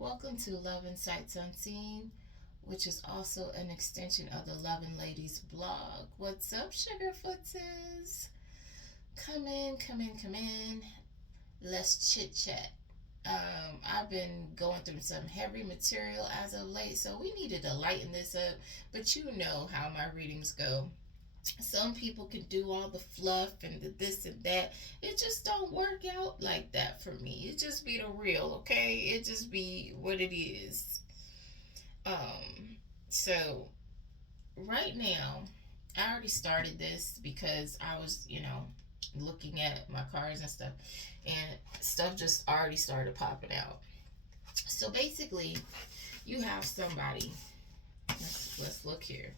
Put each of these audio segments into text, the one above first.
Welcome to Love and Sights Unseen, which is also an extension of the Love and Ladies blog. What's up, Sugarfootsies? Come in, come in, come in. Let's chit chat. I've been going through some heavy material as of late, so we needed to lighten this up. But you know how my readings go. Some people can do all the fluff and the this and that. It just don't work out like that for me. It just be the real, okay? It just be what it is. Um, so right now, I already started this because I was, looking at my cards and stuff, and stuff just already started popping out. So basically, you have somebody. Let's look here.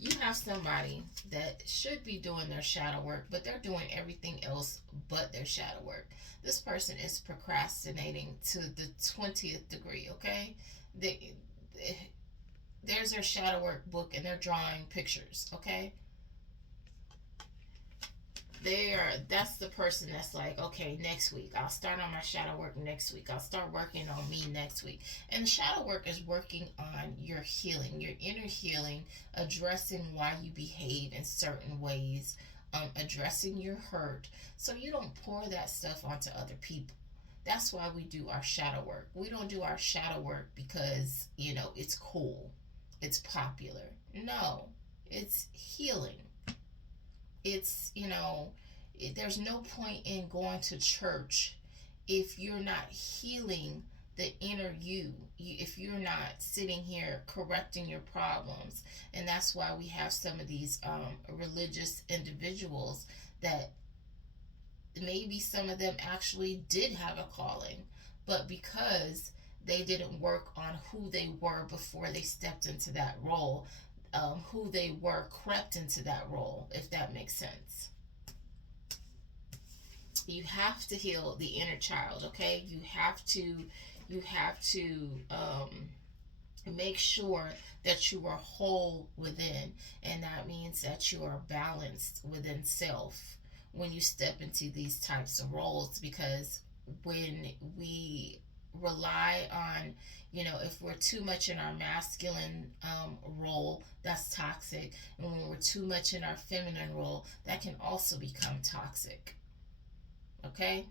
You have somebody that should be doing their shadow work, but they're doing everything else but their shadow work. This person is procrastinating to the 20th degree, okay? They, there's their shadow work book and they're drawing pictures, okay? That's the person that's like, okay, next week I'll start on my shadow work next week. I'll start working on me next week. And the shadow work is working on your healing, your inner healing, addressing why you behave in certain ways, addressing your hurt so you don't pour that stuff onto other people. That's why we do our shadow work. We don't do our shadow work because, it's cool, it's popular. No, it's healing. There's no point in going to church if you're not healing the inner if you're not sitting here correcting your problems. And that's why we have some of these religious individuals that maybe some of them actually did have a calling, but because they didn't work on who they were before they stepped into that role, who they were crept into that role, if that makes sense. You have to heal the inner child, okay? You have to make sure that you are whole within, and that means that you are balanced within self when you step into these types of roles. Because when we rely on, if we're too much in our masculine role, that's toxic. And when we're too much in our feminine role, that can also become toxic. Okay?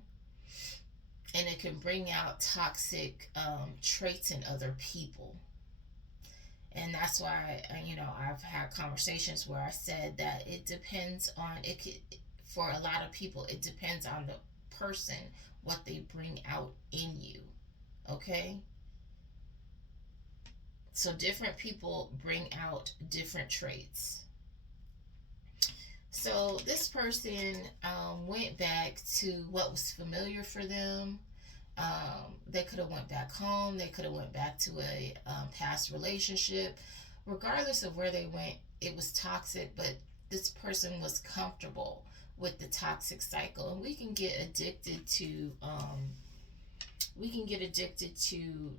And it can bring out toxic traits in other people. And that's why, I've had conversations where I said that it depends on, for a lot of people, it depends on the person, what they bring out in you. Okay? So different people bring out different traits. So this person went back to what was familiar for them. They could have went back home. They could have went back to a past relationship. Regardless of where they went, it was toxic, but this person was comfortable with the toxic cycle. And we can get addicted to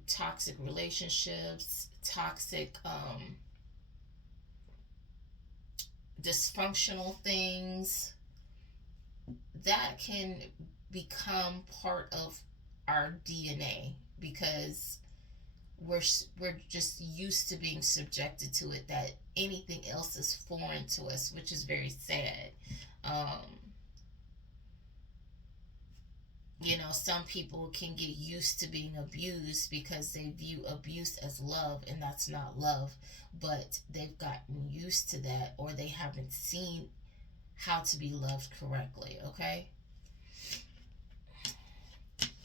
toxic relationships, toxic dysfunctional things that can become part of our DNA because we're just used to being subjected to it, that anything else is foreign to us, which is very sad. um, some people can get used to being abused because they view abuse as love, and that's not love. But they've gotten used to that, or they haven't seen how to be loved correctly, okay?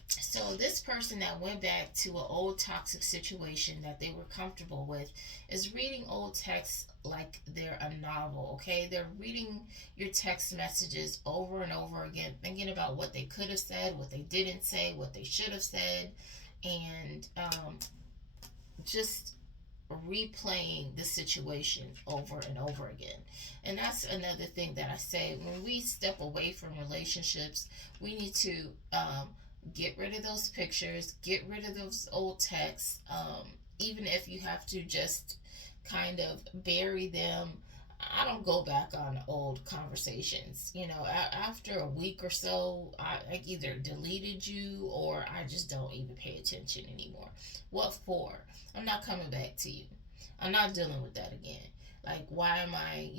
So this person that went back to an old toxic situation that they were comfortable with is reading old texts like they're a novel, okay? They're reading your text messages over and over again, thinking about what they could have said, what they didn't say, what they should have said, and just replaying the situation over and over again. And that's another thing that I say: when we step away from relationships, we need to get rid of those pictures, get rid of those old texts, even if you have to just kind of bury them I don't go back on old conversations. You know, after a week or so, I either deleted you or I just don't even pay attention anymore. What for? I'm not coming back to you. I'm not dealing with that again. Like, why am I,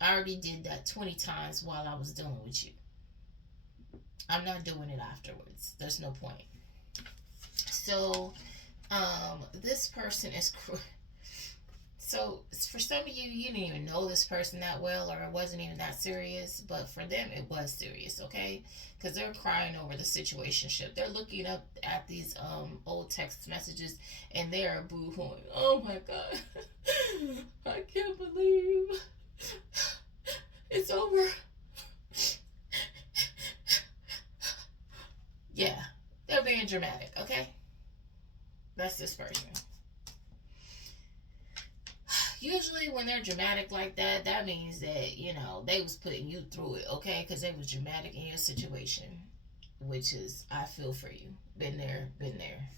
I already did that 20 times while I was dealing with you. I'm not doing it afterwards. There's no point. So, this person is so for some of you, you didn't even know this person that well, or it wasn't even that serious. But for them, it was serious, okay? Because they're crying over the situationship. They're looking up at these old text messages, and they are boo-hooing. Oh my god, I can't believe it's over. Yeah, they're being dramatic, okay? That's this person. Usually when they're dramatic like that, that means that, they was putting you through it, okay? Because they was dramatic in your situation, which is, I feel for you. Been there, been there.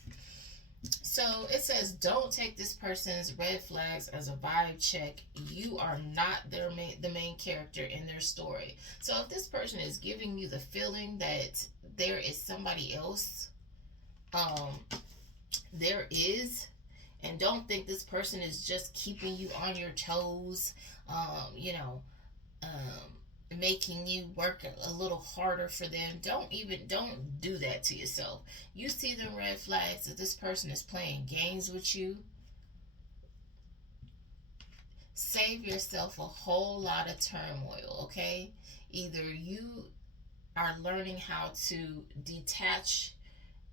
So it says, don't take this person's red flags as a vibe check. You are not the main character in their story. So if this person is giving you the feeling that there is somebody else, um, there is, and don't think this person is just keeping you on your toes, um, you know, making you work a little harder for them. Don't do that to yourself. You see them red flags that this person is playing games with you. Save yourself a whole lot of turmoil, okay? Either you are learning how to detach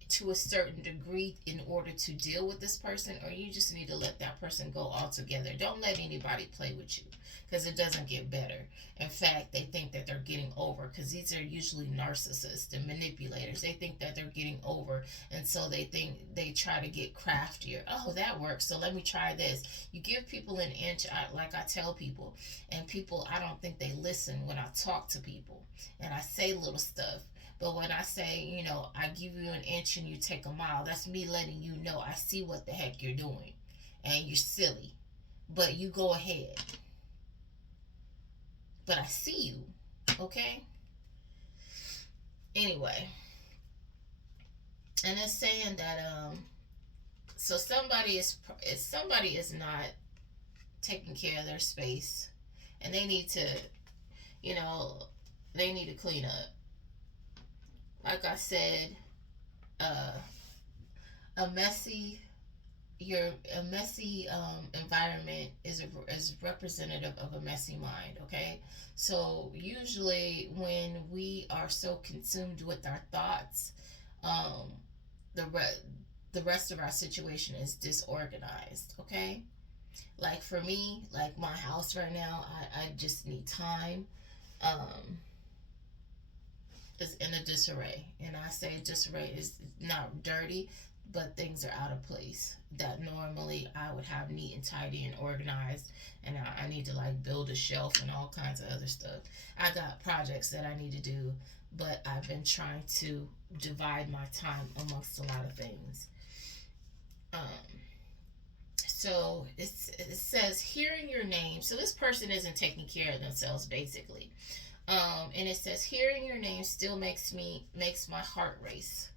to a certain degree in order to deal with this person, or you just need to let that person go altogether. Don't let anybody play with you, because it doesn't get better. In fact, they think that they're getting over, because these are usually narcissists and manipulators. They think that they're getting over, and so they try to get craftier. Oh, that works, so let me try this. You give people an inch, like I tell people, and people, I don't think they listen when I talk to people and I say little stuff. But when I say, I give you an inch and you take a mile, that's me letting you know I see what the heck you're doing. And you're silly. But you go ahead. But I see you. Okay? Anyway. And it's saying that, so somebody is not taking care of their space. And they need to, they need to clean up. Like I said, uh, a messy environment is representative of a messy mind. Okay, so usually when we are so consumed with our thoughts, um, the rest of our situation is disorganized. Okay, like for me, like my house right now, I just need time. Um, is in a disarray. And I say disarray is not dirty, but things are out of place that normally I would have neat and tidy and organized. And I need to like build a shelf and all kinds of other stuff. I got projects that I need to do, but I've been trying to divide my time amongst a lot of things. So it says hearing your name. So this person isn't taking care of themselves, basically. And it says hearing your name still makes my heart race.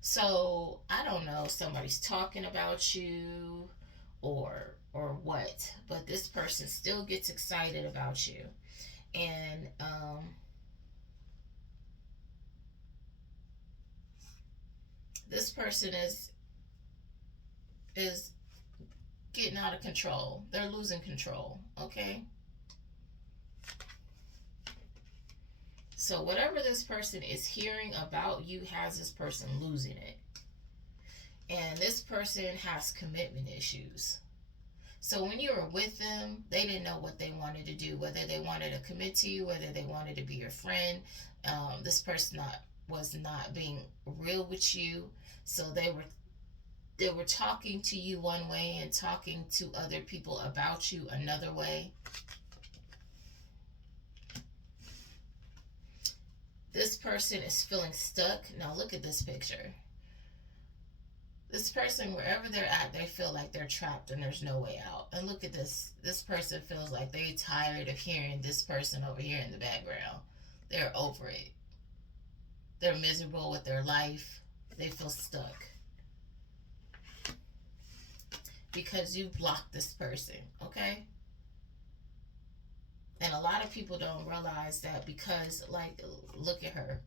So I don't know if somebody's talking about you or what, but this person still gets excited about you. And this person is getting out of control. They're losing control, okay? So whatever this person is hearing about you has this person losing it. And this person has commitment issues. So when you were with them, they didn't know what they wanted to do, whether they wanted to commit to you, whether they wanted to be your friend. This person was not being real with you. So they were talking to you one way and talking to other people about you another way. This person is feeling stuck. Now look at this picture. This person, wherever they're at, they feel like they're trapped and there's no way out. And look at this. This person feels like they're tired of hearing this person over here in the background. They're over it. They're miserable with their life. They feel stuck. Because you blocked this person, okay? And a lot of people don't realize that because, like, look at her.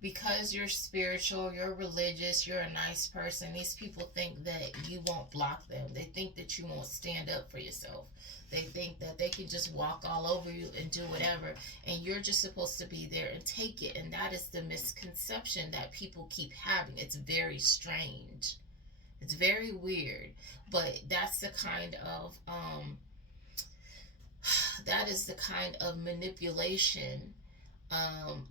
Because you're spiritual, you're religious, you're a nice person, these people think that you won't block them. They think that you won't stand up for yourself. They think that they can just walk all over you and do whatever, and you're just supposed to be there and take it. And that is the misconception that people keep having. It's very strange. It's very weird, but that's the kind of that is the kind of manipulation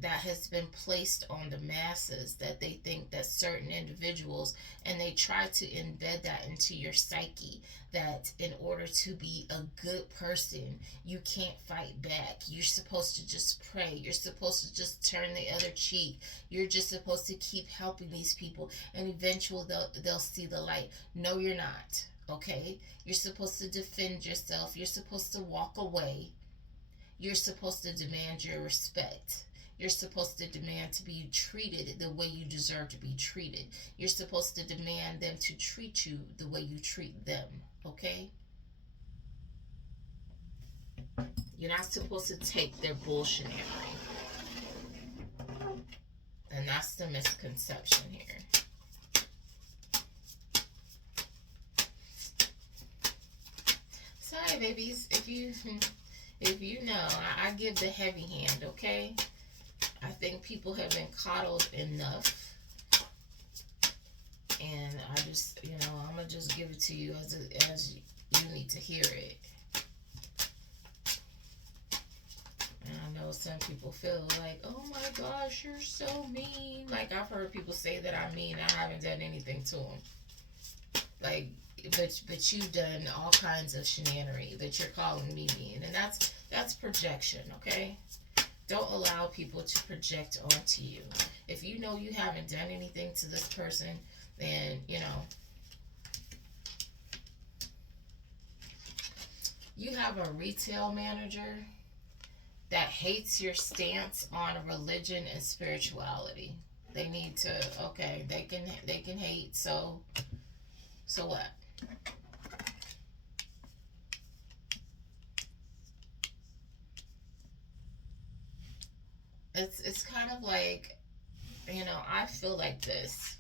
that has been placed on the masses, that they think that certain individuals, and they try to embed that into your psyche, that in order to be a good person you can't fight back, you're supposed to just pray, you're supposed to just turn the other cheek, you're just supposed to keep helping these people, and eventually they'll see the light. No, you're not. Okay, you're supposed to defend yourself, you're supposed to walk away, you're supposed to demand your respect. You're supposed to demand to be treated the way you deserve to be treated. You're supposed to demand them to treat you the way you treat them, okay? You're not supposed to take their bullshit. And that's the misconception here. Sorry, babies, if you know, I give the heavy hand, okay? I think people have been coddled enough, and I just, I'm gonna just give it to you as you need to hear it. And I know some people feel like, oh my gosh, you're so mean. Like, I've heard people say that I'm mean. I haven't done anything to them. Like, but you've done all kinds of shenanery that you're calling me mean, and that's projection, okay? Don't allow people to project onto you. If you know you haven't done anything to this person, then, you have a retail manager that hates your stance on religion and spirituality. They need to, okay, they can hate, so what? It's kind of like, I feel like this.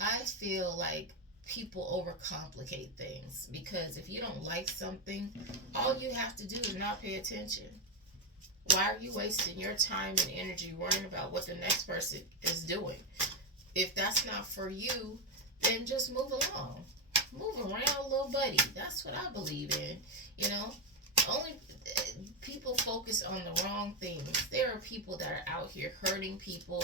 I feel like people overcomplicate things, because if you don't like something, all you have to do is not pay attention. Why are you wasting your time and energy worrying about what the next person is doing? If that's not for you, then just move along. Move around, little buddy. That's what I believe in. Only people focus on the wrong things. There are people that are out here hurting people,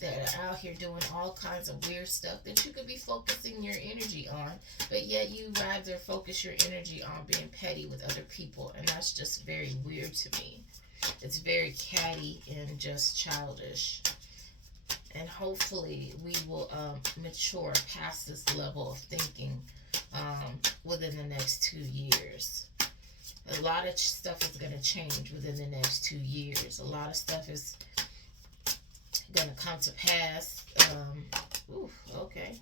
that are out here doing all kinds of weird stuff that you could be focusing your energy on, but yet you rather focus your energy on being petty with other people, and that's just very weird to me. It's very catty and just childish. And hopefully we will mature past this level of thinking within the next 2 years. A lot of stuff is going to change within the next 2 years. A lot of stuff is going to come to pass. Okay.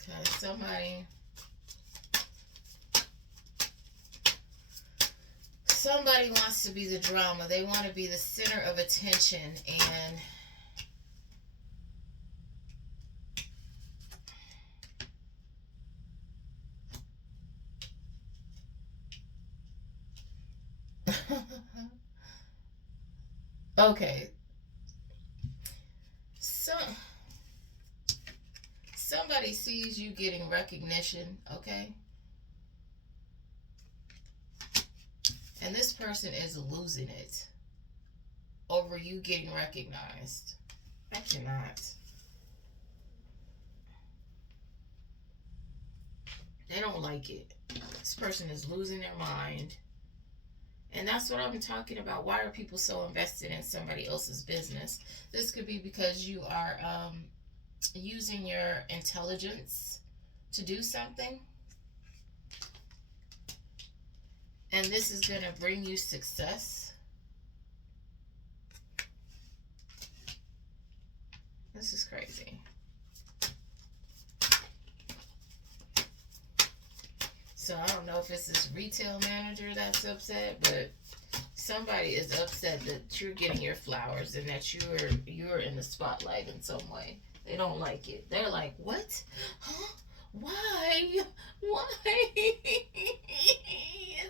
Okay, somebody wants to be the drama. They want to be the center of attention, and okay. Somebody sees you getting recognition, okay? And this person is losing it over you getting recognized. I cannot. They don't like it. This person is losing their mind. And that's what I'm talking about. Why are people so invested in somebody else's business? This could be because you are using your intelligence to do something. And this is going to bring you success. This is crazy. So I don't know if it's this retail manager that's upset, but somebody is upset that you're getting your flowers and that you're in the spotlight in some way. They don't like it. They're like, what? Huh? Why? Why is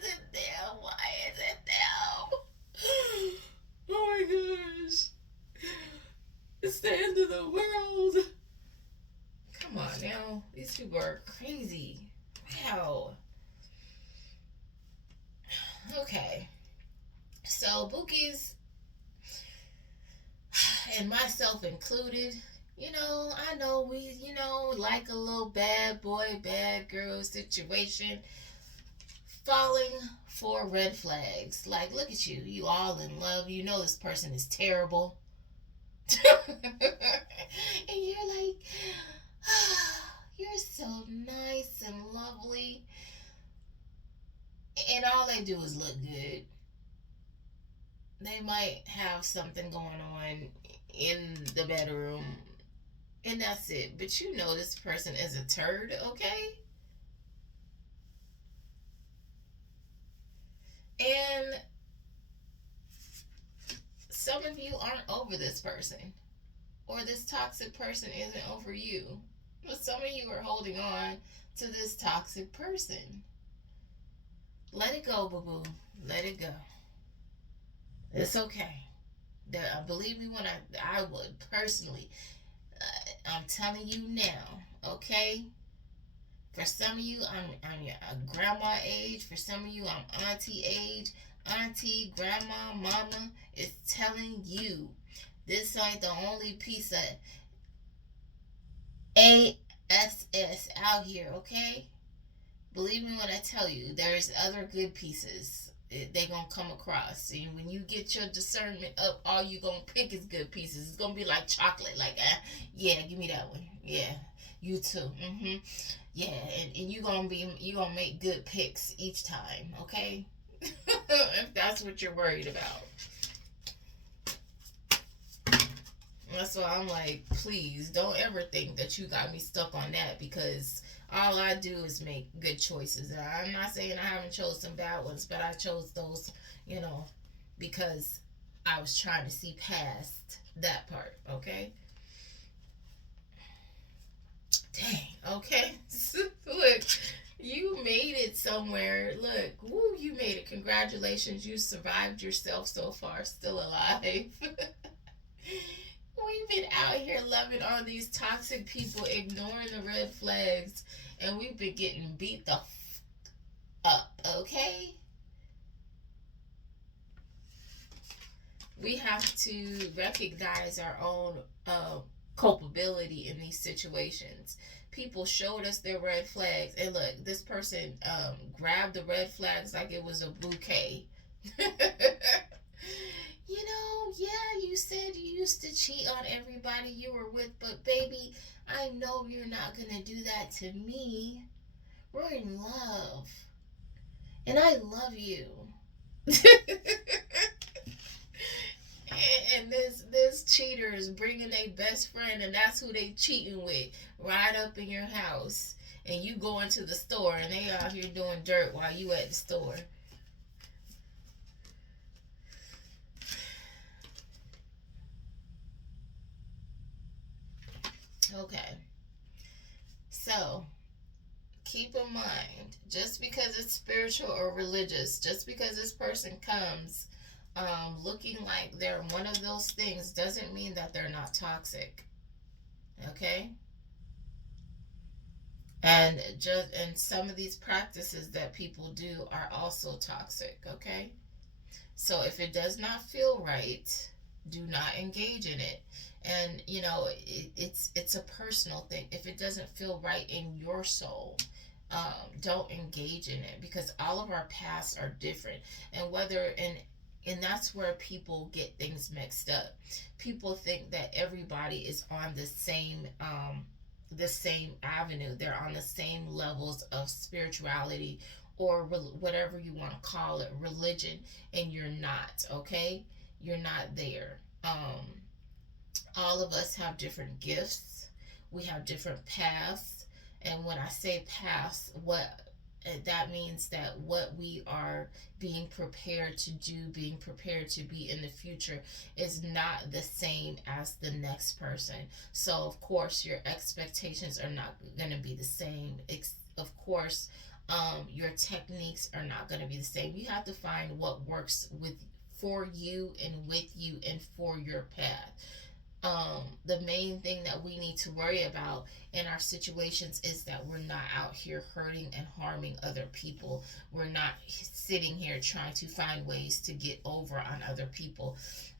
it there? Why is it there? Oh my gosh. It's the end of the world. Come on now. These people are crazy. Wow. Okay. So, Bookies, and myself included, I know we, like a little bad boy, bad girl situation. Falling for red flags. Like, look at you. You all in love. You know this person is terrible. And you're like, you're so nice and lovely. And all they do is look good. They might have something going on in the bedroom, and that's it. But you know this person is a turd, okay? And some of you aren't over this person, or this toxic person isn't over you. But some of you are holding on to this toxic person. Let it go, boo-boo. Let it go. It's okay. Believe me when I would personally. I'm telling you now, okay? For some of you, I'm your grandma age. For some of you, I'm auntie age. Auntie, grandma, mama is telling you this ain't the only piece of ASS out here, okay? Believe me when I tell you, there's other good pieces they gonna come across. And when you get your discernment up, all you gonna pick is good pieces. It's gonna be like chocolate, like yeah, give me that one. Yeah, you too. Yeah, and you gonna make good picks each time, okay? If that's what you're worried about. That's why I'm like, please don't ever think that you got me stuck on that, because all I do is make good choices. And I'm not saying I haven't chose some bad ones, but I chose those, because I was trying to see past that part, okay? Dang, okay. Look, you made it somewhere. Look, woo, you made it. Congratulations. You survived yourself so far, still alive. We've been out here loving all these toxic people, ignoring the red flags, and we've been getting beat the up, okay? We have to recognize our own culpability in these situations. People showed us their red flags, and look, this person grabbed the red flags like it was a bouquet. Yeah, you said you used to cheat on everybody you were with, but baby, I know you're not gonna do that to me. We're in love, and I love you. And this cheater is bringing their best friend, and that's who they cheating with, right up in your house, and you go into the store, and they out here doing dirt while you at the store. Okay. So, keep in mind, just because it's spiritual or religious, just because this person comes looking like they're one of those things, doesn't mean that they're not toxic. Okay? And some of these practices that people do are also toxic, okay? So if it does not feel right, do not engage in it. And it's a personal thing. If it doesn't feel right in your soul, don't engage in it, because all of our paths are different. And that's where people get things mixed up. People think that everybody is on the same avenue. They're on the same levels of spirituality, or whatever you want to call it, religion, and you're not. Okay, you're not there. All of us have different gifts. We have different paths. And when I say paths, what that means that what we are being prepared to do, being prepared to be in the future, is not the same as the next person. So of course your expectations are not going to be the same. Of course, your techniques are not going to be the same. You have to find what works for you and with you and for your path. The main thing that we need to worry about in our situations is that we're not out here hurting and harming other people. We're not sitting here trying to find ways to get over on other people.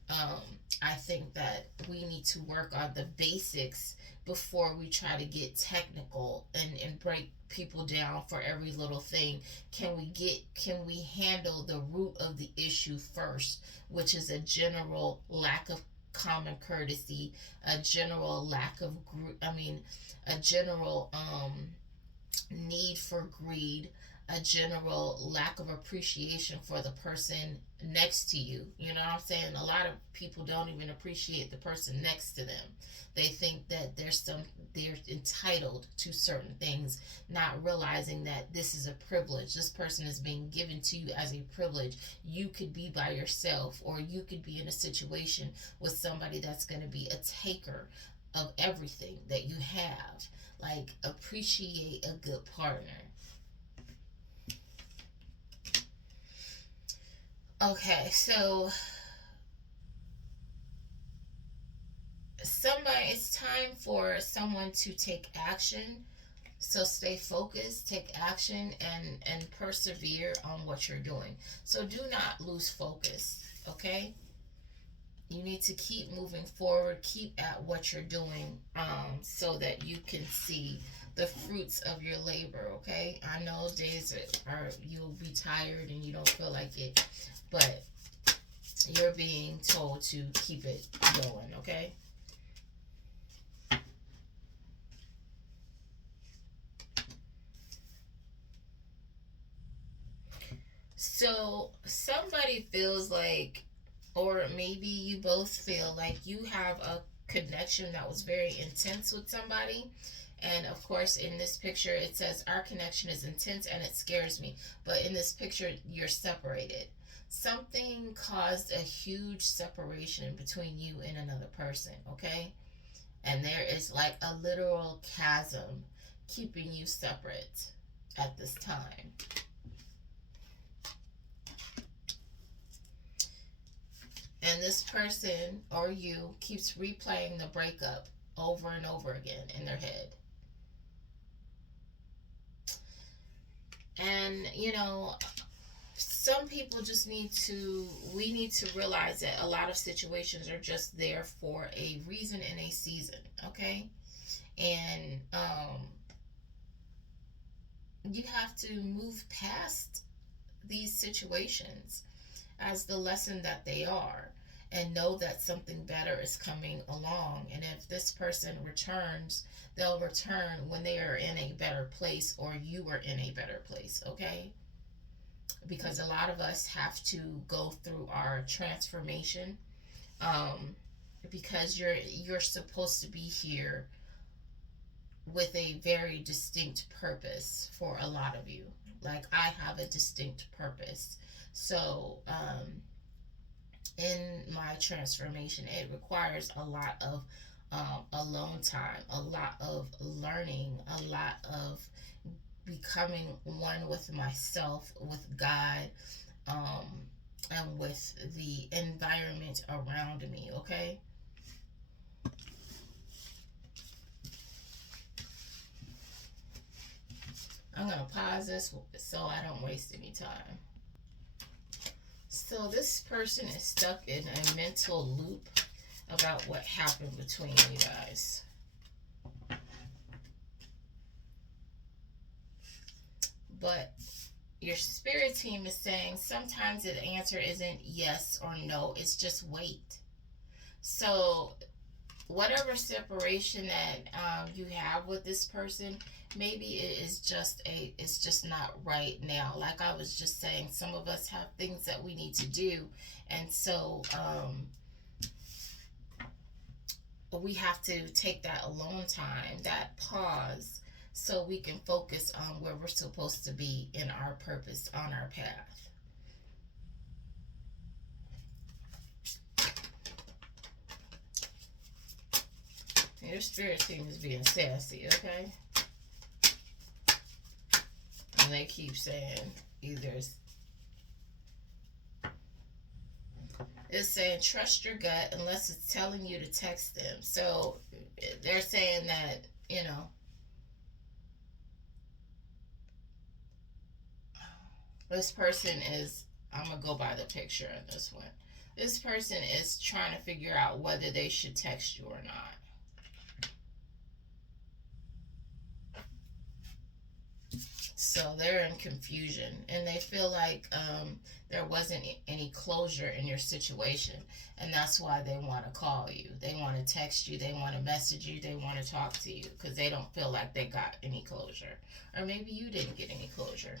um, I think that we need to work on the basics before we try to get technical and break people down for every little thing. Can we handle the root of the issue first, which is a general lack of common courtesy, a general lack of a general need for greed, a general lack of appreciation for the person next to you. You know what I'm saying? A lot of people don't even appreciate the person next to them. They think that they're entitled to certain things, not realizing that this is a privilege. This person is being given to you as a privilege. You could be by yourself, or you could be in a situation with somebody that's going to be a taker of everything that you have. Like, appreciate a good partner. Okay, so it's time for someone to take action. So stay focused, take action, and persevere on what you're doing. So do not lose focus, okay? You need to keep moving forward, keep at what you're doing, so that you can see the fruits of your labor, okay? I know days are you'll be tired and you don't feel like it, but you're being told to keep it going, okay? So somebody feels like, or maybe you both feel like you have a connection that was very intense with somebody. And of course, in this picture, it says our connection is intense and it scares me. But in this picture, you're separated. Something caused a huge separation between you and another person, okay? And there is like a literal chasm keeping you separate at this time. And this person or you keeps replaying the breakup over and over again in their head. And some people just we need to realize that a lot of situations are just there for a reason and a season, okay? And you have to move past these situations as the lesson that they are, and know that something better is coming along. And if this person returns, they'll return when they are in a better place, or you are in a better place, okay? Because a lot of us have to go through our transformation, because you're supposed to be here with a very distinct purpose. For a lot of you, like, I have a distinct purpose. So in my transformation, it requires a lot of alone time, a lot of learning, a lot of becoming one with myself, with God, um, and with the environment around me, okay? I'm going to pause this so I don't waste any time. So this person is stuck in a mental loop about what happened between you guys. But your spirit team is saying sometimes the answer isn't yes or no, it's just wait. So whatever separation that you have with this person, maybe it's just not right now. Like I was just saying, some of us have things that we need to do, and so we have to take that alone time, that pause, so we can focus on where we're supposed to be in our purpose, on our path. Your spirit team is being sassy, okay? And they keep saying either it's saying trust your gut unless it's telling you to text them. So they're saying that, this person is, I'm going to go by the picture in this one. This person is trying to figure out whether they should text you or not. So they're in confusion, and they feel like there wasn't any closure in your situation, and that's why they want to call you. They want to text you. They want to message you. They want to talk to you because they don't feel like they got any closure. Or maybe you didn't get any closure.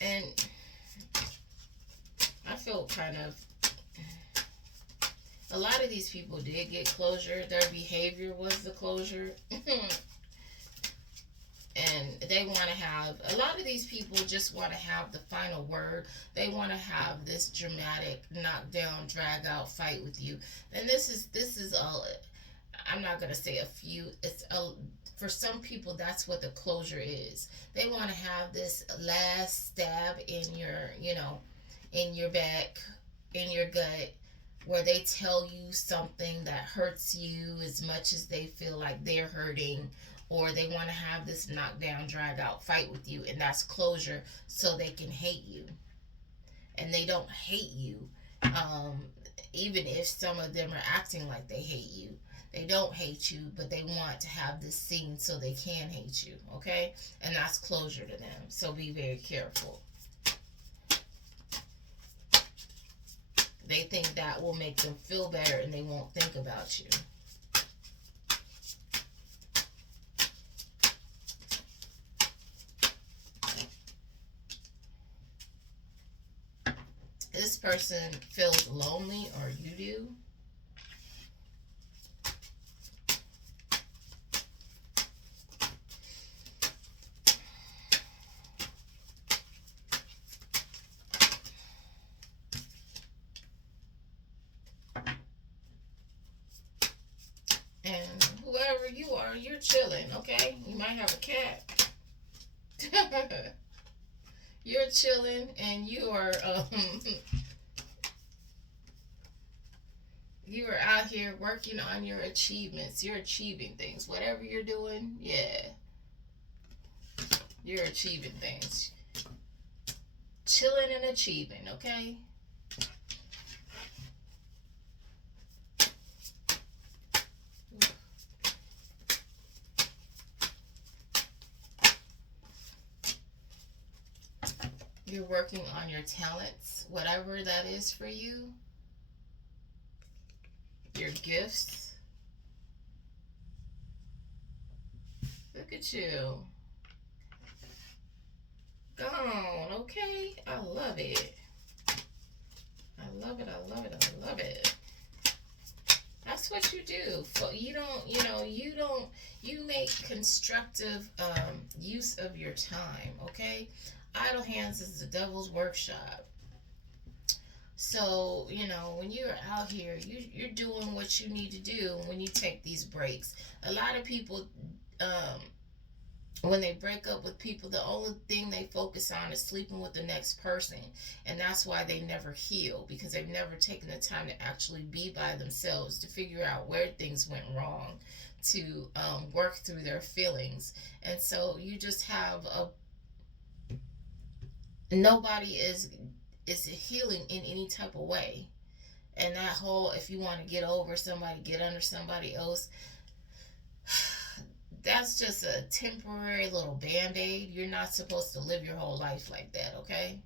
And I feel kind of, a lot of these people did get closure. Their behavior was the closure. And they want to have, a lot of these people just want to have the final word. They want to have this dramatic knockdown, drag out fight with you. And this is all, I'm not going to say a few, for some people that's what the closure is. They want to have this last stab in your, in your back, in your gut, where they tell you something that hurts you as much as they feel like they're hurting, or they want to have this knockdown, drag out fight with you, and that's closure, so they can hate you. And they don't hate you, even if some of them are acting like they hate you. They don't hate you, but they want to have this scene so they can hate you, okay? And that's closure to them, so be very careful. They think that will make them feel better and they won't think about you. This person feels lonely, or you do. And whoever you are, you're chilling, okay? You might have a cat. You're chilling, and you are you are out here working on your achievements. You're achieving things. Whatever you're doing, yeah, you're achieving things. Chilling and achieving, okay? You're working on your talents, whatever that is for you, your gifts. Look at you. Gone, okay? I love it. I love it, I love it, I love it. That's what you do. You make constructive use of your time, okay? Idle hands is the devil's workshop. So, when you're out here, you're doing what you need to do when you take these breaks. A lot of people, when they break up with people, the only thing they focus on is sleeping with the next person. And that's why they never heal, because they've never taken the time to actually be by themselves, to figure out where things went wrong, to work through their feelings. And so you just have a nobody is healing in any type of way. And that whole, if you want to get over somebody, get under somebody else, that's just a temporary little band-aid. You're not supposed to live your whole life like that, okay?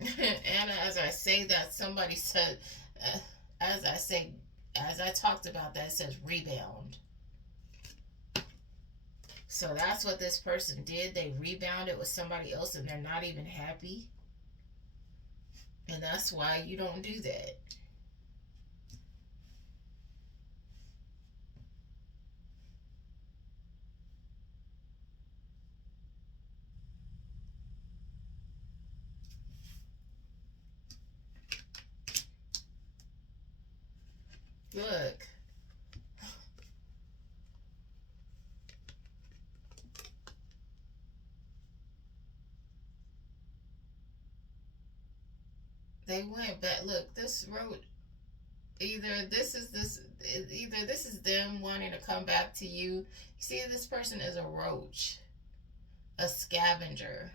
And as I say that, somebody said, uh, as I say, as I talked about that, it says rebound. So that's what this person did. They rebounded with somebody else and they're not even happy. And that's why you don't do that. Look. They went back. Look, this road, either this is them wanting to come back to you. You see, this person is a roach, a scavenger.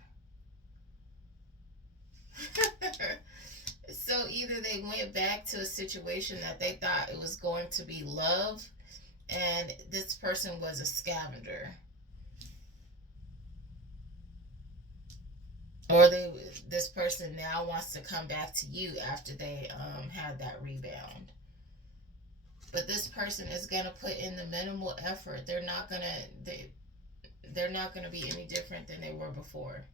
So either they went back to a situation that they thought it was going to be love, and this person was a scavenger, or this person now wants to come back to you after they had that rebound. But this person is gonna put in the minimal effort. They're not gonna be any different than they were before.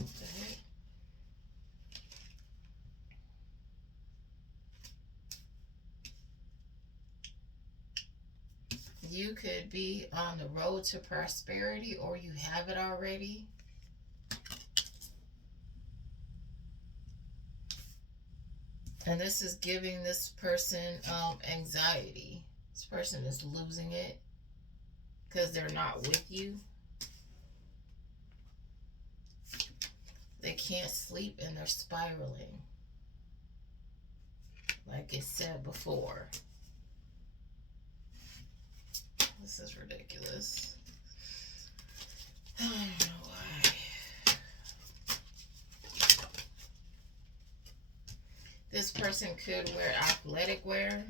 Okay. You could be on the road to prosperity, or you have it already. And this is giving this person anxiety. This person is losing it because they're not with you. They can't sleep and they're spiraling, like it said before. This is ridiculous. I don't know why. This person could wear athletic wear.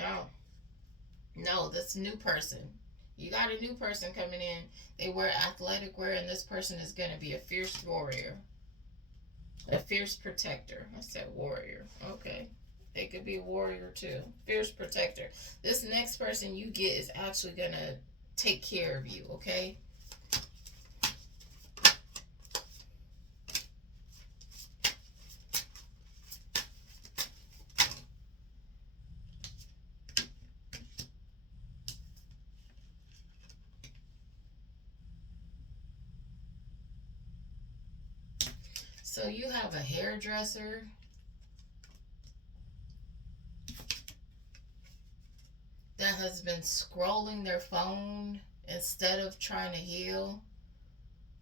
Oh, no, this new person. You got a new person coming in. They wear athletic wear, and this person is going to be a fierce warrior, a fierce protector. I said warrior. Okay. They could be a warrior too. Fierce protector. This next person you get is actually going to take care of you, okay? So you have a hairdresser that has been scrolling their phone instead of trying to heal.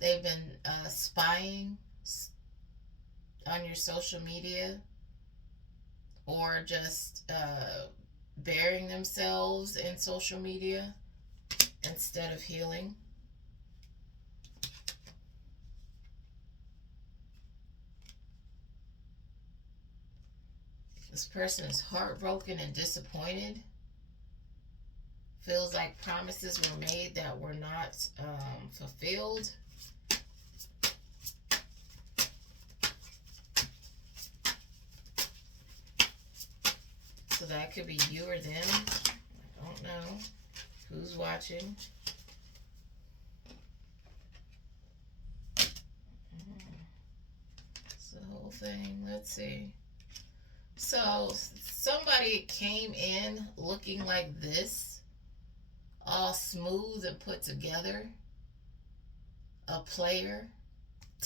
They've been spying on your social media, or just burying themselves in social media instead of healing. This person is heartbroken and disappointed. Feels like promises were made that were not fulfilled. So that could be you or them. I don't know who's watching. It's the whole thing. Let's see. So somebody came in looking like this, all smooth and put together, a player.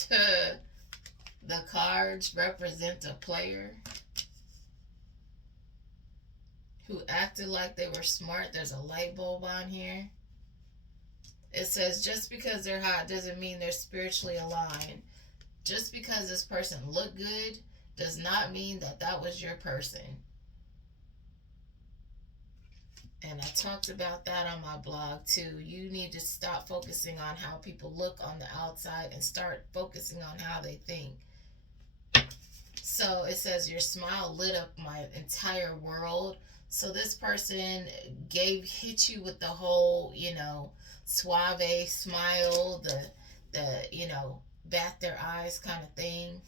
The cards represent a player who acted like they were smart. There's a light bulb on here. It says just because they're hot doesn't mean they're spiritually aligned. Just because this person looked good does not mean that that was your person. And I talked about that on my blog too. You need to stop focusing on how people look on the outside and start focusing on how they think. So it says your smile lit up my entire world. So this person hit you with the whole, suave smile, the bat their eyes kind of thing.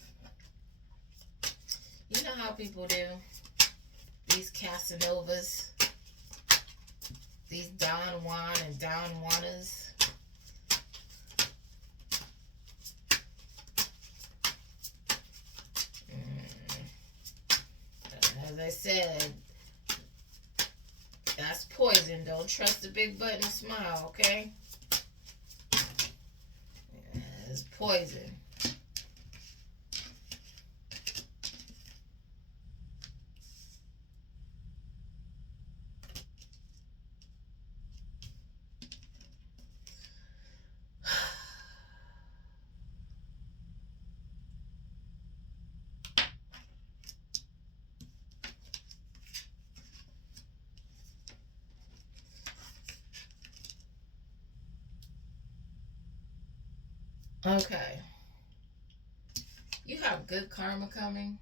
You know how people do. These Casanovas, these Don Juan and Don Juanas. As I said, that's poison. Don't trust the big butt and smile, okay? It's poison. Okay. You have good karma coming.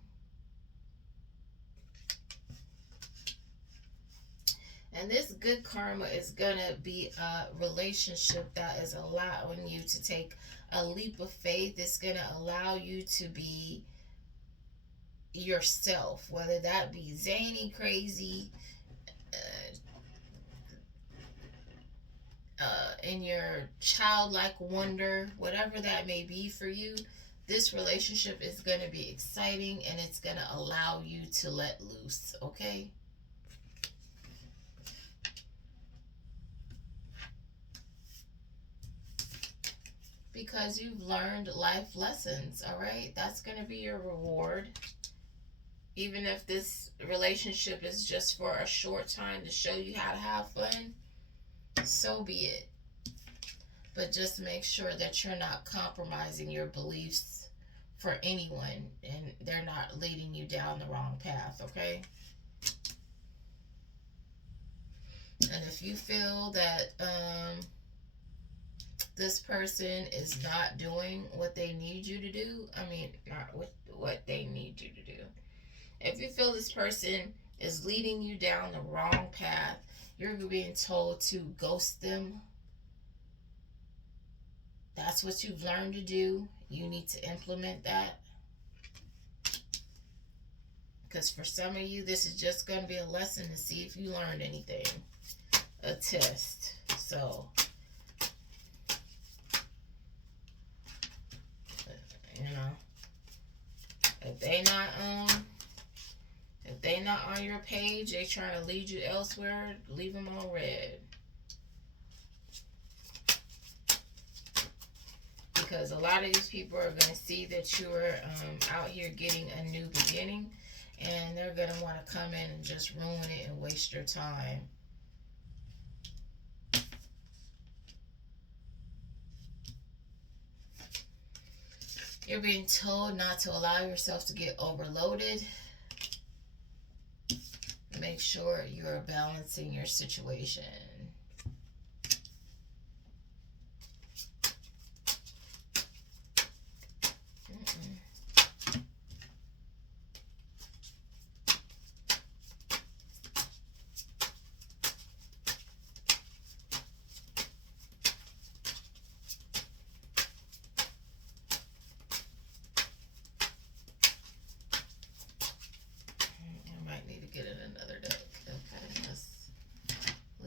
And this good karma is going to be a relationship that is allowing you to take a leap of faith. It's going to allow you to be yourself, whether that be zany, crazy, in your childlike wonder, whatever that may be for you. This relationship is going to be exciting and it's going to allow you to let loose, okay? Because you've learned life lessons, all right? That's going to be your reward. Even if this relationship is just for a short time to show you how to have fun, so be it. But just make sure that you're not compromising your beliefs for anyone and they're not leading you down the wrong path, okay? And if you feel that this person is not doing what they need you to do, not what they need you to do. If you feel this person is leading you down the wrong path, you're being told to ghost them. That's what you've learned to do. You need to implement that. Because for some of you, this is just going to be a lesson to see if you learned anything. A test. So, if they not on your page, they trying to lead you elsewhere, leave them on red. Because a lot of these people are going to see that you're out here getting a new beginning, and they're going to want to come in and just ruin it and waste your time. You're being told not to allow yourself to get overloaded. Make sure you're balancing your situation.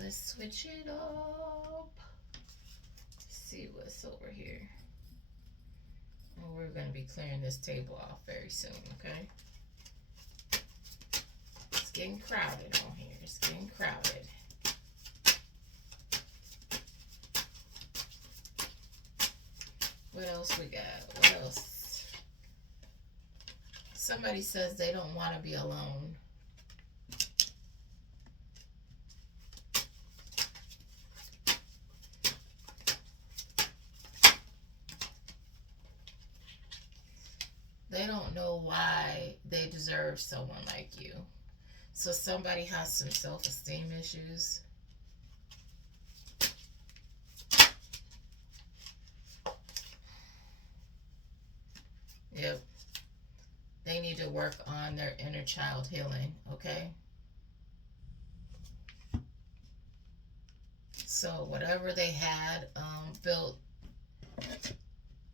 Switch it up. See what's over here. Well, we're going to be clearing this table off very soon, okay? It's getting crowded on here. It's getting crowded. What else we got? What else? Somebody says they don't want to be alone. They don't know why they deserve someone like you. So somebody has some self-esteem issues. Yep. They need to work on their inner child healing, okay? So whatever they had built,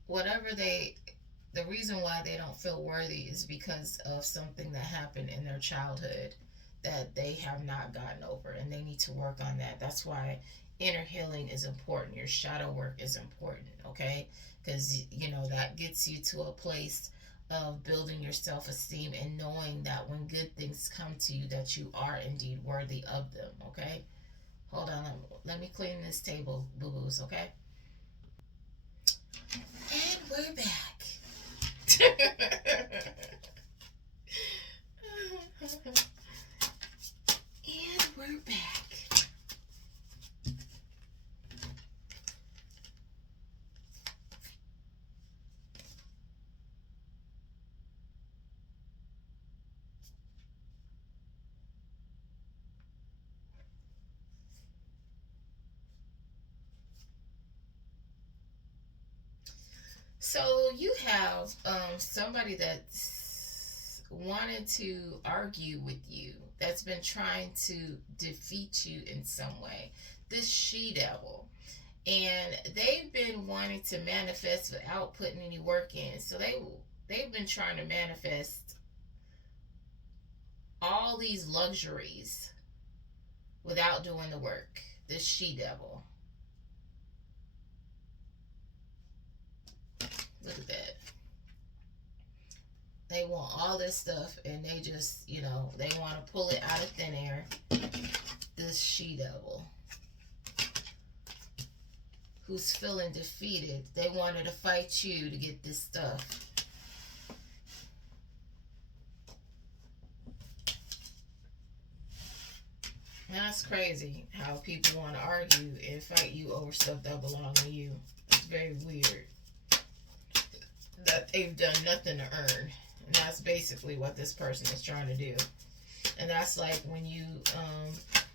whatever they, the reason why they don't feel worthy is because of something that happened in their childhood that they have not gotten over, and they need to work on that. That's why inner healing is important. Your shadow work is important, okay? Because, you know, that gets you to a place of building your self-esteem and knowing that when good things come to you that you are indeed worthy of them, okay? Hold on, let me clean this table, boo-boos, okay? And we're back. And we're back. So you have somebody that's wanted to argue with you, that's been trying to defeat you in some way. This she devil. And they've been wanting to manifest without putting any work in. So they've been trying to manifest all these luxuries without doing the work. This she devil. Look at that. They want all this stuff and they just, you know, they want to pull it out of thin air. This she devil who's feeling defeated. They wanted to fight you to get this stuff. That's crazy how people want to argue and fight you over stuff that belongs to you. It's very weird that they've done nothing to earn. And that's basically what this person is trying to do. And that's like when you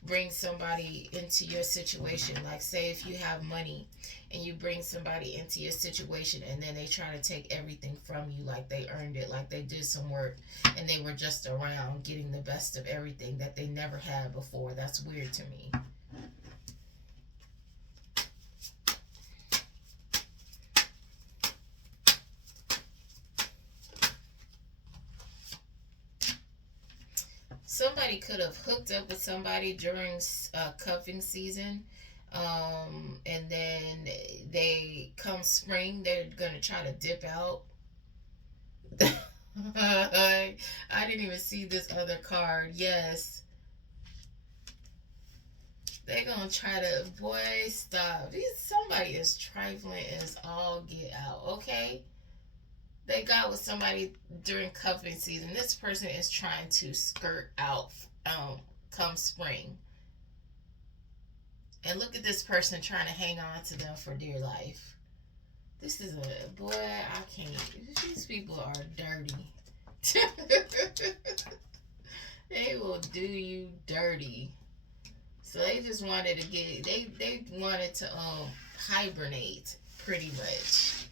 bring somebody into your situation. Like, say if you have money and you bring somebody into your situation and then they try to take everything from you like they earned it, like they did some work and they were just around getting the best of everything that they never had before. That's weird to me. Somebody could have hooked up with somebody during cuffing season, and then they come spring, they're gonna try to dip out. I didn't even see this other card. Yes, they gonna try to. Boy, stop. Somebody is trifling as all get out. Okay. They got with somebody during cuffing season. This person is trying to skirt out come spring. And look at this person trying to hang on to them for dear life. This is a boy, I can't. These people are dirty. They will do you dirty. So they just wanted to get they wanted to hibernate pretty much.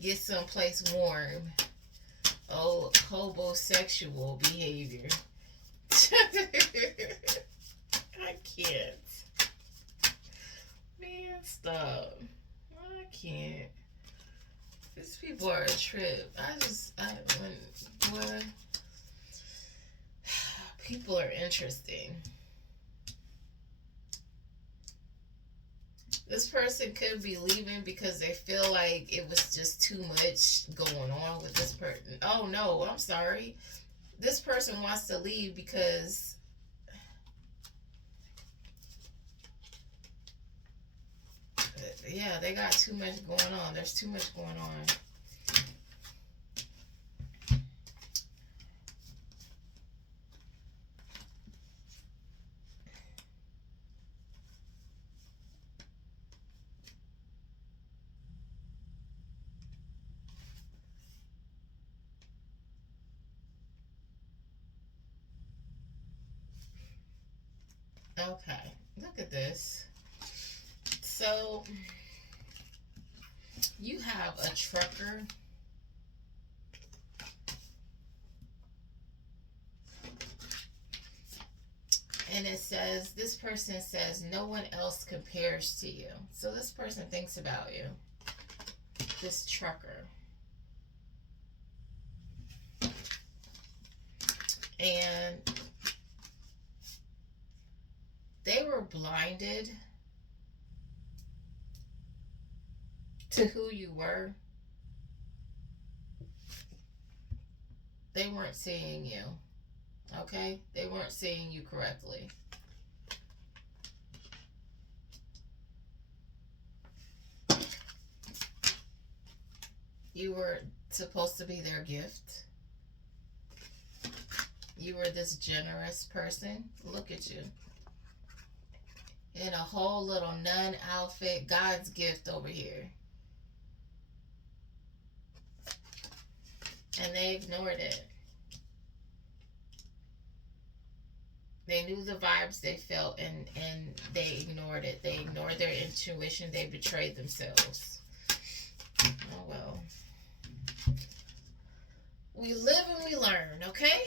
Get someplace warm. Oh, homosexual behavior. I can't. Man, stop. I can't. These people are a trip. Boy, people are interesting. This person could be leaving because they feel like it was just too much going on with this person. Oh no, I'm sorry. This person wants to leave because Yeah, they got too much going on. There's too much going on. Okay, look at this. So you have a trucker, and it says, this person says, no one else compares to you. So this person thinks about you. This trucker. And they were blinded to who you were. They weren't seeing you. Okay? They weren't seeing you correctly. You were supposed to be their gift. You were this generous person. Look at you. In a whole little nun outfit. God's gift over here. And they ignored it. They knew the vibes they felt, and they ignored it. They ignored their intuition. They betrayed themselves. Oh well. We live and we learn, okay?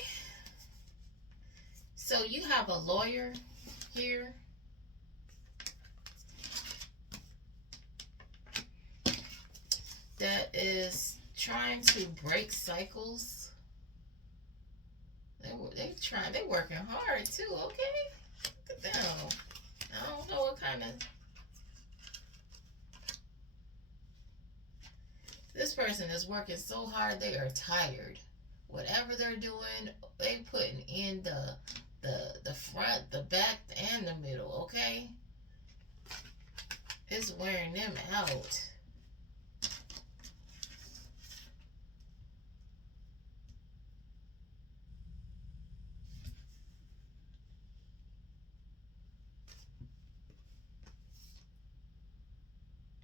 So you have a lawyer here. That is trying to break cycles. They working hard too, okay? Look at them. I don't know what kind of. This person is working so hard they are tired. Whatever they're doing, they putting in the front, the back, and the middle, okay? It's wearing them out.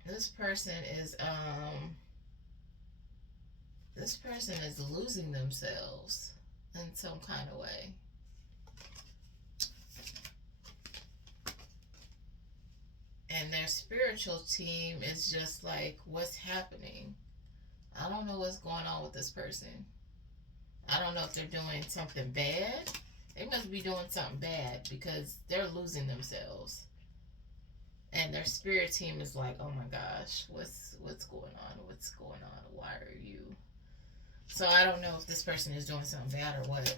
This person is losing themselves in some kind of way. And their spiritual team is just like, what's happening? I don't know what's going on with this person. I don't know if they're doing something bad. They must be doing something bad because they're losing themselves. And their spirit team is like, oh my gosh, what's going on? What's going on? Why are you? So I don't know if this person is doing something bad or what.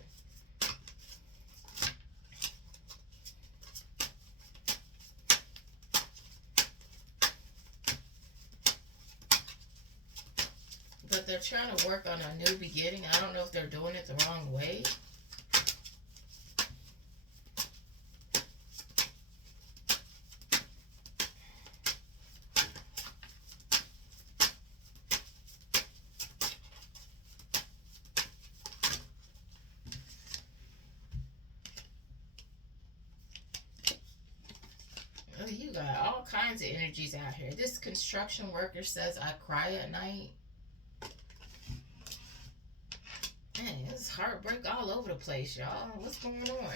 But they're trying to work on a new beginning. I don't know if they're doing it the wrong way. You got all kinds of energies out here. This construction worker says, I cry at night. Man, it's heartbreak all over the place, y'all. What's going on?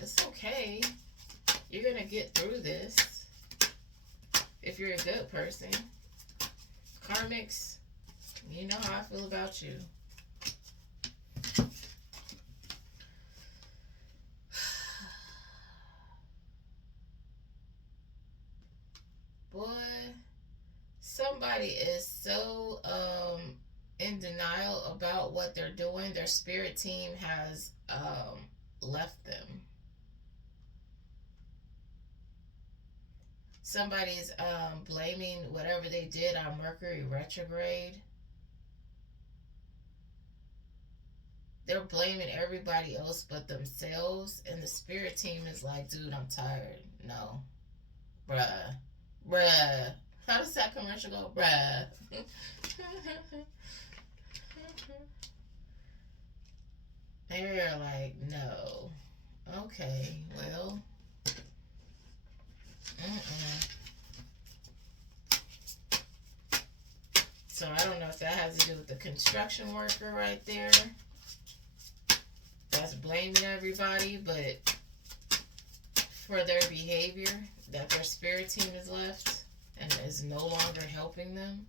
It's okay. You're going to get through this if you're a good person. Karmics, you know how I feel about you. Boy, somebody is so in denial about what they're doing. Their spirit team has left them. Somebody's blaming whatever they did on Mercury retrograde. they're blaming everybody else but themselves, and the spirit team is like, dude, I'm tired. No, bruh, bruh. How does that commercial go, bruh? They're like, no. Okay, well, mm-mm. So I don't know if that has to do with the construction worker right there. That's blaming everybody, but for their behavior, that their spirit team is left and is no longer helping them.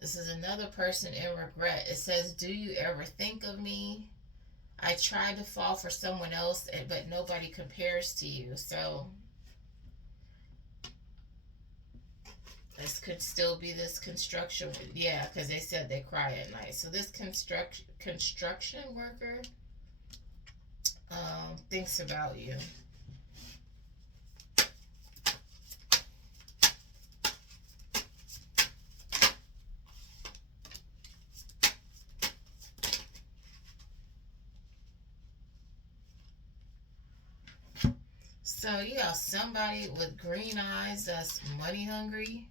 This is another person in regret. It says, do you ever think of me? I tried to fall for someone else, but nobody compares to you. So this could still be this construction. Yeah, because they said they cry at night. So this construction worker thinks about you. So you got somebody with green eyes that's money hungry.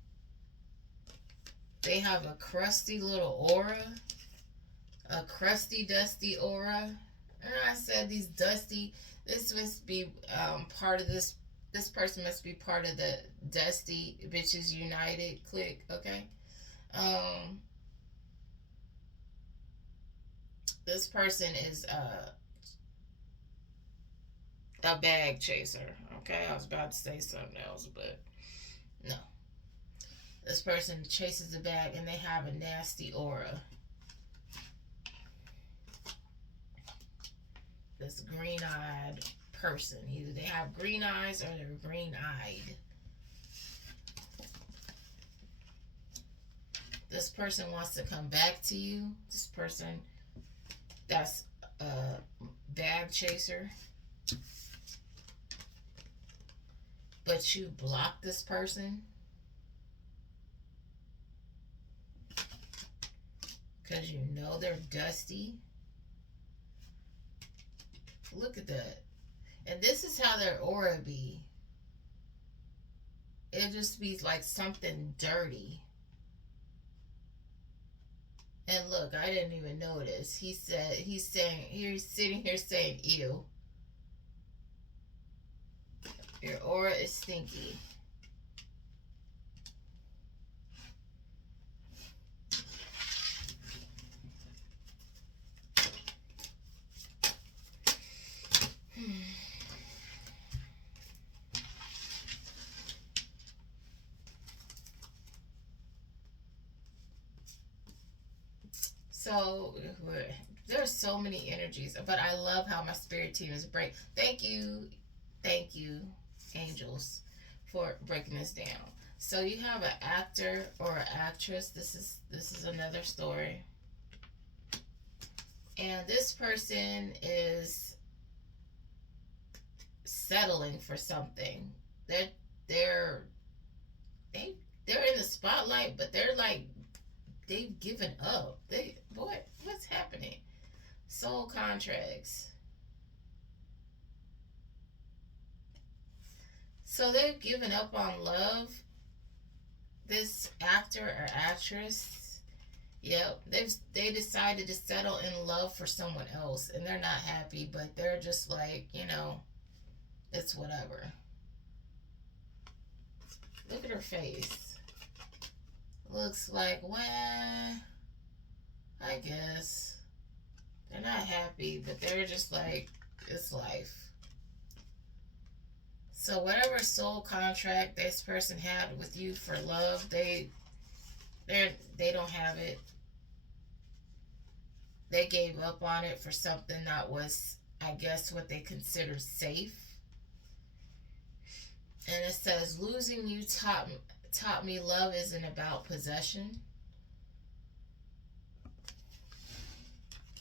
They have a crusty little aura, a crusty, dusty aura. And I said these dusty. This must be part of this. This person must be part of the Dusty Bitches United clique. Okay. Um, this person is a bag chaser. Okay, I was about to say something else, but no. This person chases a bag and they have a nasty aura. This green eyed person. Either they have green eyes or they're green eyed. This person wants to come back to you. This person that's a bag chaser. But you block this person because you know they're dusty. Look at that. And this is how their aura be. It just be like something dirty. And look, I didn't even notice. He's sitting here saying, ew. Your aura is stinky. So there's so many energies, but I love how my spirit team is break. Thank you, angels, for breaking this down. So you have an actor or an actress. This is another story, and this person is settling for something. They're they're they they're in the spotlight, but they're like they've given up. What's happening? Soul contracts. So they've given up on love. This actor or actress, yep, they decided to settle in love for someone else, and they're not happy, but they're just like, it's whatever. Look at her face. Looks like, well, I guess. They're not happy, but they're just like, it's life. So whatever soul contract this person had with you for love, they don't have it. They gave up on it for something that was, I guess, what they considered safe. And it says, losing you taught me love isn't about possession,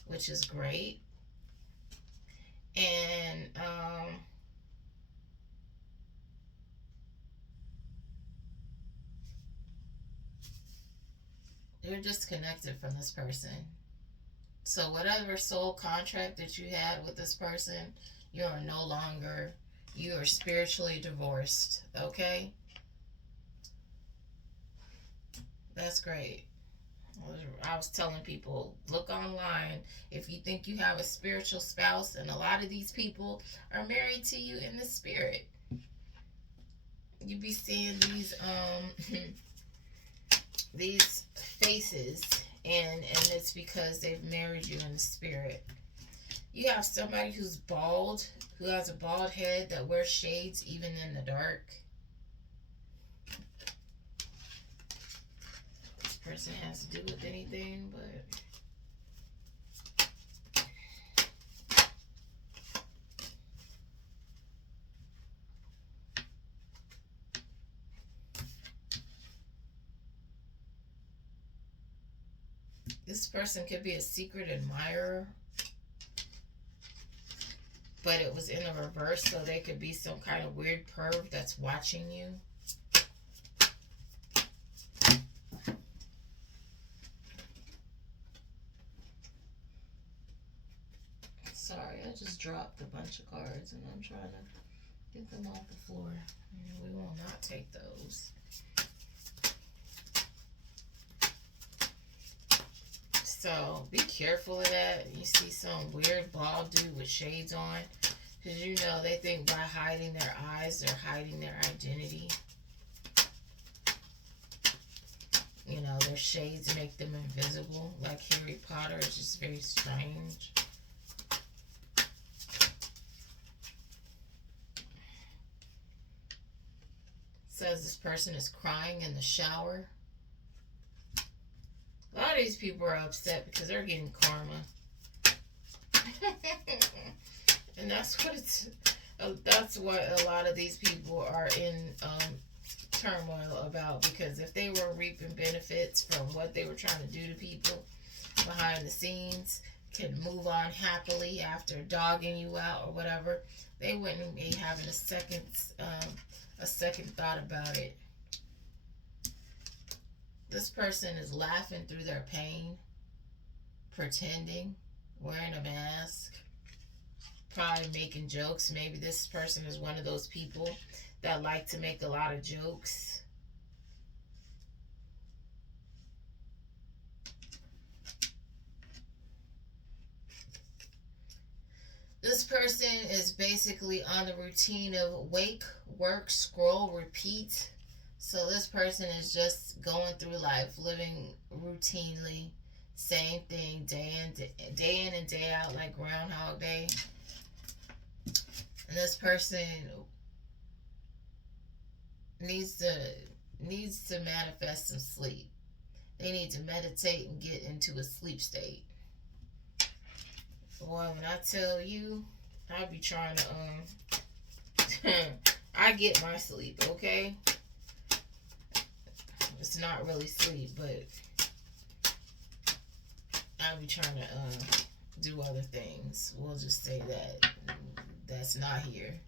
which is great. And You're disconnected from this person. So whatever soul contract that you had with this person, you are no longer, you are spiritually divorced. Okay? That's great. I was telling people, look online if you think you have a spiritual spouse, and a lot of these people are married to you in the spirit. You be seeing these these faces, and it's because they've married you in the spirit. You have somebody who's bald, who has a bald head, that wears shades even in the dark. This person has to do with anything, but this person could be a secret admirer, but it was in the reverse, so they could be some kind of weird perv that's watching you. Sorry, I just dropped a bunch of cards and I'm trying to get them off the floor. We will not take those. So be careful of that. You see some weird bald dude with shades on, because you know they think by hiding their eyes they're hiding their identity. You know, their shades make them invisible, like Harry Potter. It's just very strange. Says this person is crying in the shower. A lot of these people are upset because they're getting karma. And that's what a lot of these people are in turmoil about, because if they were reaping benefits from what they were trying to do to people behind the scenes, can move on happily after dogging you out or whatever, they wouldn't be having a second thought about it. This person is laughing through their pain, pretending, wearing a mask, probably making jokes. Maybe this person is one of those people that like to make a lot of jokes. This person is basically on the routine of wake, work, scroll, repeat. So this person is just going through life, living routinely, same thing day in and day out, like Groundhog Day. And this person needs to manifest some sleep. They need to meditate and get into a sleep state. Boy, when I tell you, I be trying to I get my sleep, okay? It's not really sleep, but I be trying to do other things. We'll just say that that's not here.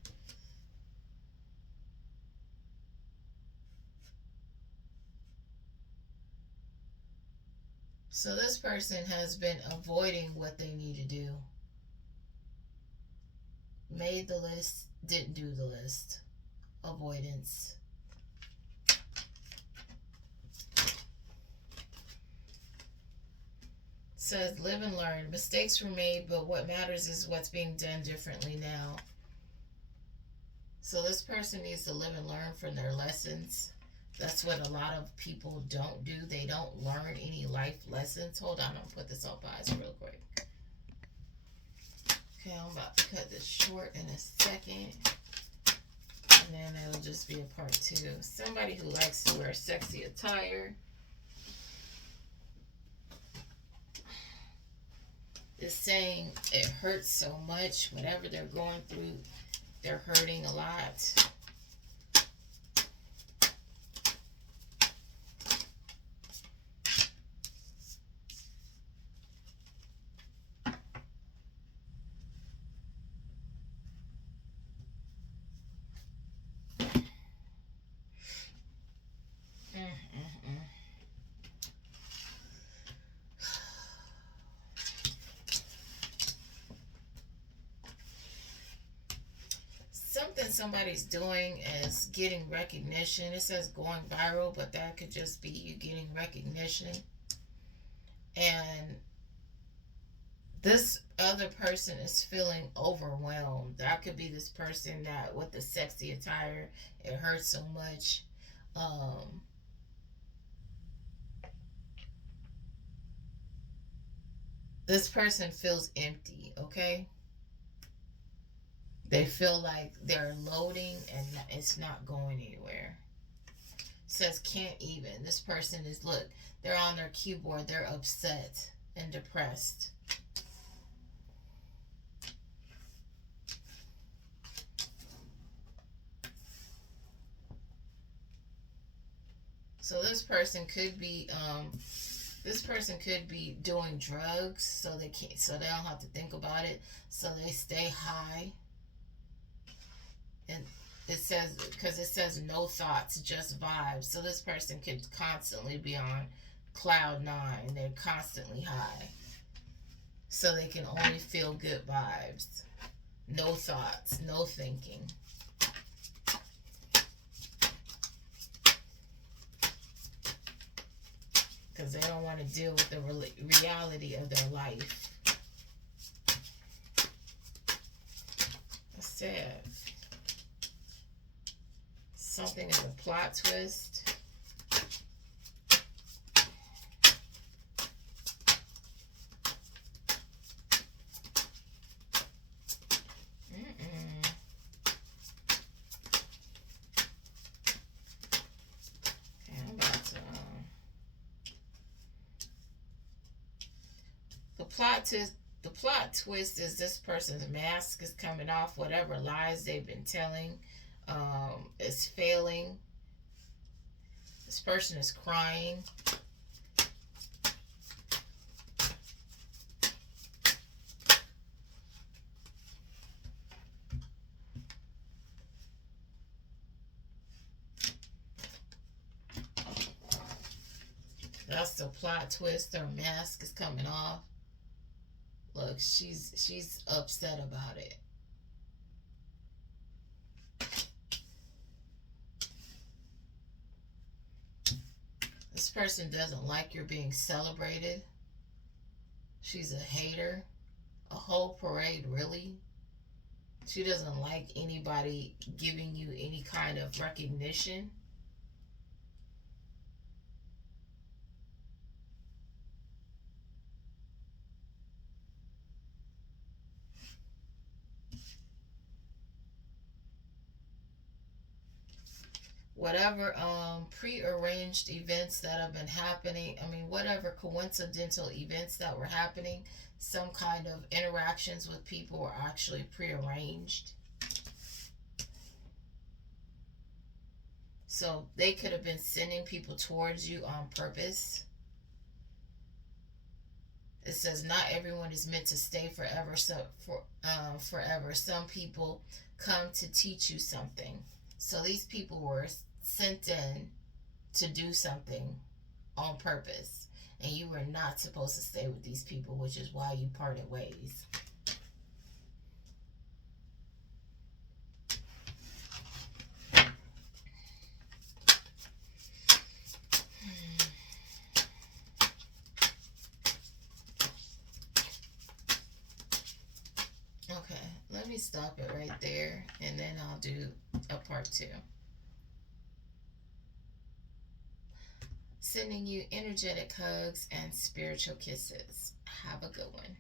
So this person has been avoiding what they need to do. Made the list, didn't do the list. Avoidance. Says live and learn. Mistakes were made, but what matters is what's being done differently now. So this person needs to live and learn from their lessons. That's what a lot of people don't do. They don't learn any life lessons. Hold on, I'm going to put this on pause real quick. Okay, I'm about to cut this short in a second. And then it'll just be a part 2. Somebody who likes to wear sexy attire is saying it hurts so much. Whatever they're going through, they're hurting a lot. person somebody's doing is getting recognition. It says going viral, but that could just be you getting recognition. And this other person is feeling overwhelmed. That could be this person that with the sexy attire, it hurts so much. Um, this person feels empty, okay? They feel like they're loading and it's not going anywhere. It says can't even. This person is, look, they're on their keyboard, they're upset and depressed. So this person could be doing drugs so they don't have to think about it, so they stay high. And it says, because it says no thoughts, just vibes. So this person could constantly be on cloud nine. They're constantly high, so they can only feel good vibes. No thoughts, no thinking. Because they don't want to deal with the reality of their life. That's sad. Something in the plot twist. The plot twist is this person's mask is coming off. Whatever lies they've been telling is failing. This person is crying. That's the plot twist. Her mask is coming off. Look, she's upset about it. This person doesn't like you're being celebrated. She's a hater. A whole parade, really? She doesn't like anybody giving you any kind of recognition. Whatever prearranged events that have been happening, whatever coincidental events that were happening, some kind of interactions with people were actually prearranged. So they could have been sending people towards you on purpose. It says not everyone is meant to stay forever. Forever. Some people come to teach you something. So these people were sent in to do something on purpose, and you were not supposed to stay with these people, which is why you parted ways. Okay, let me stop it right there, and then I'll do a part 2. Sending you energetic hugs and spiritual kisses. Have a good one.